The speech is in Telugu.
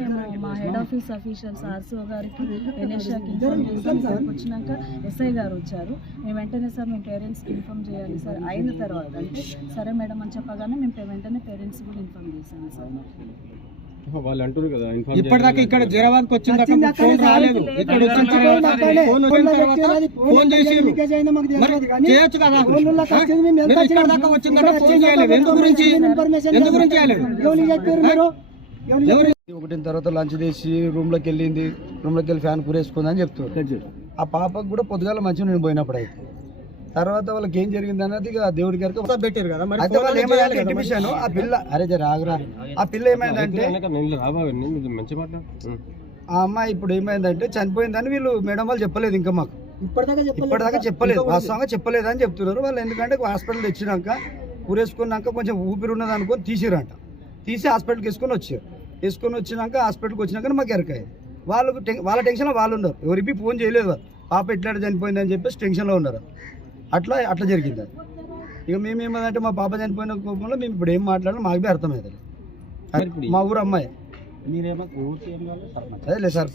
మేము మా హెడ్ ఆఫీస్ అఫీషియల్స్ ఆర్సీఓ గారికి ఎన్ఎస్ఆర్కి ఇన్ఫార్మ్ చేసాం. ఇక్కడికి వచ్చినాక ఎస్ఐ గారు వచ్చారు. మేము వెంటనే సార్ మేము పేరెంట్స్కి ఇన్ఫార్మ్ చేయాలి సార్ అయిన తర్వాత అంటే సరే మేడం అని చెప్పగానే మేము వెంటనే పేరెంట్స్ కూడా ఇన్ఫార్మ్ చేశాము సార్. వాళ్ళు అంటారు కదా ఇప్పటిదాకా ఇక్కడ జైరాబాద్కి వచ్చిన ఫోన్ రాలేదు, ఇక్కడ వచ్చిన తర్వాత ఫోన్ చేసి చేయొచ్చు కదా. ఇప్పటిదాకా వచ్చిందంటే ఫోన్ చేయలేదు, ఎందుకు గురించి చేయలేదు? ఒకటిన తర్వాత లంచ్ చేసి రూమ్లోకి వెళ్ళింది, రూమ్లోకి వెళ్ళి ఫ్యాన్ కూరేసుకుంది అని చెప్తారు. ఆ పాపకు కూడా పొద్దుగాల మంచిగా నేను పోయినప్పుడు అయితే తర్వాత వాళ్ళకి ఏం జరిగింది అన్నది దేవుడి గారికి పెట్టారు కదా. అయితే వాళ్ళు ఏమైనా ఇంటిమిషన్ ఆ పిల్ల అరే రాగురా ఆ పిల్ల ఏమైందంటే ఆ అమ్మాయి ఇప్పుడు ఏమైందంటే చనిపోయిందని వీళ్ళు మేడం వాళ్ళు చెప్పలేదు, ఇంకా మాకు ఇప్పటిదాకా చెప్పలేదు, వాస్తవంగా చెప్పలేదు అని చెప్తున్నారు వాళ్ళు. ఎందుకంటే హాస్పిటల్ తెచ్చినాక కూరేసుకున్నాక కొంచెం ఊపిరి ఉన్నది అనుకొని తీసిరంట, తీసి హాస్పిటల్కి వేసుకొని వచ్చినాక హాస్పిటల్కి వచ్చినాక మాకు ఎరకాయి. వాళ్ళ టెన్షన్లో వాళ్ళు ఉన్నారు, ఎవరికి ఫోన్ చేయలేదు వాళ్ళు. పాప ఎట్లా చనిపోయింది అని చెప్పేసి టెన్షన్లో ఉన్నారు. అట్లా జరిగింది అది. ఇక మేము ఏమంటే మా పాప చనిపోయిన కోపంలో మేము ఇప్పుడు ఏం మాట్లాడాలో మాకు అర్థమవుతుంది. మా ఊరు అమ్మాయి అదే లేదు సార్.